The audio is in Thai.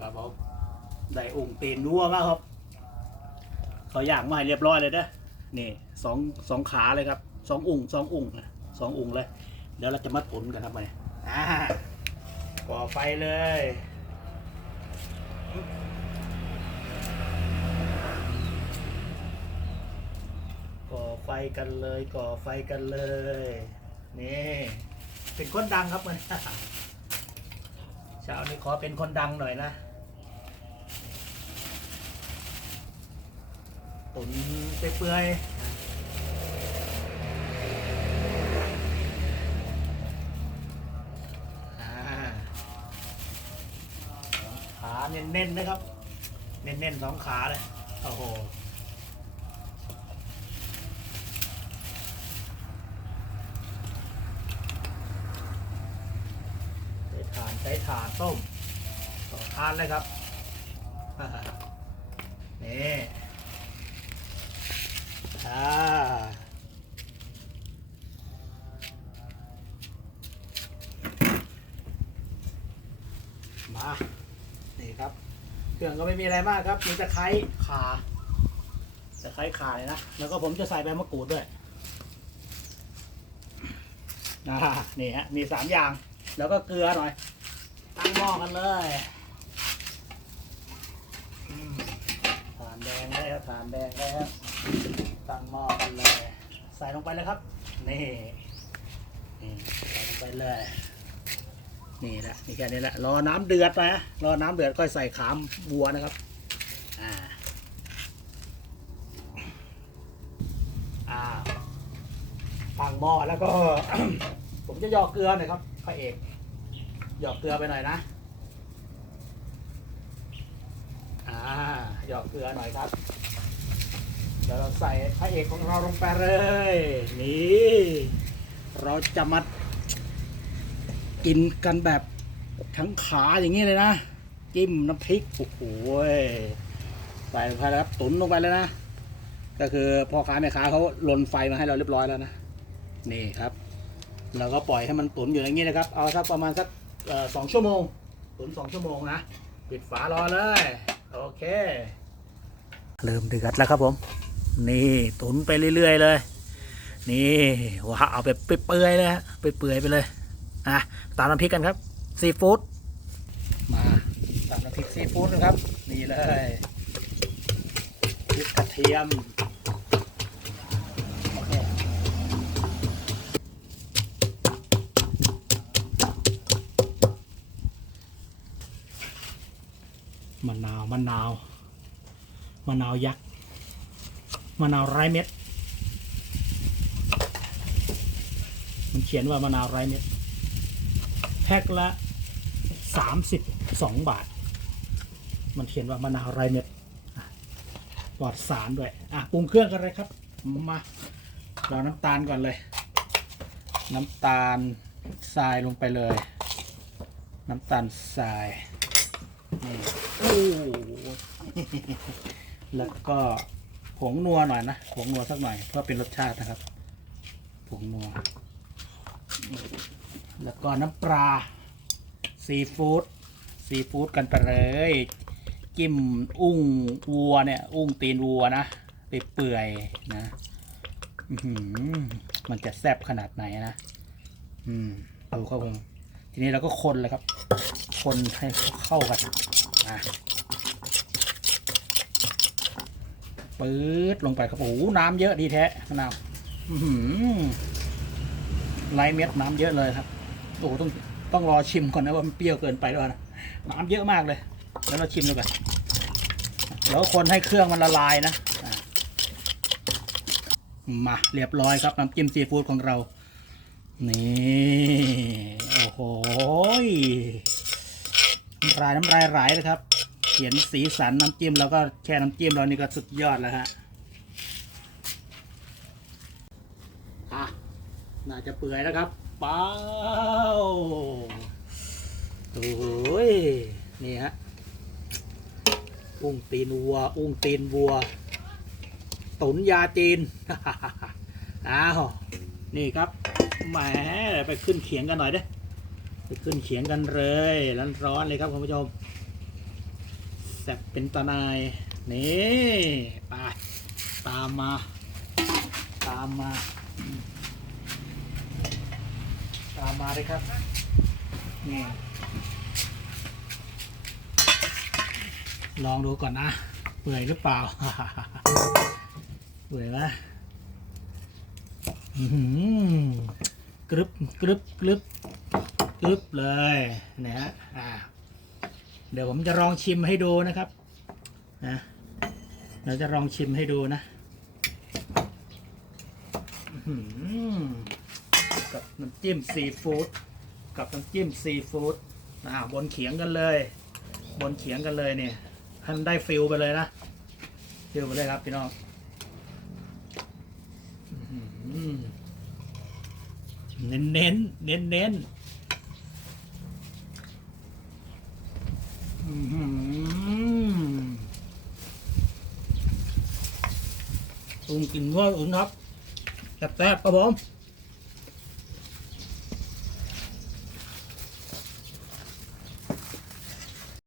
ครับผมได้องค์ตีนนัวมากครับ เขาอย่างมาให้เรียบร้อยเลยนะนี่สองสองขาเลยครับสององค์สององค์นะสององค์เลยเดี๋ยวเราจะมาตุ๋นกันครับมาเนี่ยอ่าก่อไฟเลยก่อไฟกันเลยก่อไฟกันเลยนี่เป็นคนดังครับมันเช้านี้ขอเป็นคนดังหน่อยนะ ตุ๋นเปื่อยๆขาเน้นๆนะครับ เน้นๆสองขาเลย โอ้โหใช้ถ่านใช้ถ่านต้มต่อทานเลยครับ นี่ อ่ามานี่ครับ เครื่องก็ไม่มีอะไรมากครับ มีตะไคร้ข่าตะไคร้ข่าเลยนะ แล้วก็ผมจะใส่ใบมะกรูดด้วยอ่านี่ฮะ มีสามอย่าง แล้วก็เกลือหน่อย ตั้งหม้อกันเลยอืมถ่านแดงได้ครับถ่านแดงได้ครับ ตั้งหม้อกันเลย ใส่ลงไปเลยครับ นี่นี่ใส่ลงไปเลย นี่แหละนี่แค่นี้แหละ รอน้ำเดือดนะ รอน้ำเดือดค่อยใส่ขามวัวนะครับ อ่าอ่าตั้งหม้อแล้วก็ ผมจะหยอกเกลือหน่อยครับพระเอกหยอกเกลือไปหน่อยนะอ่าหยอกเกลือหน่อยครับ ดี๋ยวเราใส่พระเอกของเราลงไปเลย นี่ เราจะมากินกันแบบทั้งขาอย่างนี้เลยนะ จิ้มน้ำพริก โอ้โหใส่ไปแล้วครับตุ๋นลงไปเลยนะ ก็คือพ่อค้าแม่ค้าเขาลนไฟมาให้เราเรียบร้อยแล้วนะ นี่ครับเราก็ปล่อยให้มันตุ๋นอยู่อย่างนี้นะครับ เอาสักประมาณสักสองชั่วโมง ตุ๋นสองชั่วโมงนะ ปิดฝารอเลย โอเค เริ่มเดือดแล้วครับผม นี่ตุนไปเรื่อย ๆ เลย นี่ว้าเอาไปเปื่อยๆเลยฮะเปื่อยๆไปเลยอะตามน้ำพริกกันครับซีฟู้ดมาตามน้ำพริกซีฟู้ดนะครับ นี่เลยพริกกระเทียมมะนาวมะนาวมะนาวยักษ์ มะนาวไร้เม็ด มันเขียนว่ามะนาวไร้เม็ด แพ็คละสามสิบสองบาท มันเขียนว่ามะนาวไร้เม็ดอะปลอดสารด้วย อะปรุงเครื่องกันเลยครับ มาเราน้ำตาลก่อนเลย น้ำตาลทรายลงไปเลย น้ำตาลทรายนี่โอ้โหแล้วก็ ผงนัวหน่อยนะผงนัวสักหน่อยเพื่อเป็นรสชาตินะครับผงนัว แล้วก็น้ำปลาซีฟู้ดซีฟู้ดกันไปเลยจิ้มอุ้งวัวเนี่ย อุ้งตีนวัวนะเปื่อยๆนะมันจะแซ่บขนาดไหนนะอืมเอาเข้าไปทีนี้เราก็คนเลยครับ คนให้เข้ากันอะ ปื๊ดลงไปครับโอ้โหน้ำเยอะดีแท้มะนาวอื้อหือไล่เม็ดน้ำเยอะเลยครับโอ้โหต้องต้องรอชิมก่อนนะว่ามันเปรี้ยวเกินไปหรือเปล่านะน้ำเยอะมากเลย แล้วเราชิมดูกันแล้วคนให้เครื่องมันละลายนะมาเรียบร้อยครับน้ำจิ้มซีฟู้ดของเรา นี่โอ้โหยน้ำลายน้ำลายไหลเลยครับ เขียนสีสันน้ำจิ้มแล้วก็แค่น้ำจิ้มเรานี่ก็สุดยอดแล้วฮะอะน่าจะเปื่อยแล้วครับเป้าโอ้ยนี่ฮะอุ้งตีนวัว อุ้งตีนวัว ตุนยาจีนอ้าวนี่ครับแหมไปขึ้นเขียงกันหน่อยเด้ไปขึ้นเขียงกันเลยร้อนๆเลยครับคุณผู้ชม ซ่บเป็นตานายนี่ไปตามมา ตามมา ตามมาเลยครับนี่ลองดูก่อนนะ เปื่อยหรือเปล่า เปื่อยไหมกรึบกรึบกรึบกรึบเลยนะฮะอ่า เดี๋ยวผมจะลองชิมให้ดูนะครับนะเดี๋ยวจะลองชิมให้ดูนะกับน้ำจิ้มซีฟู้ดกับน้ำจิ้มซีฟู้ดอ่าบนเขียงกันเลย บนเขียงกันเลยเนี่ยท่านได้ฟิลไปเลยนะฟิลไปเลยครับพี่น้องเน้นเน้นเน้นเน้นๆอื้อหือ อุ่นกินว่าอุ่นครับแซ่บๆครับผม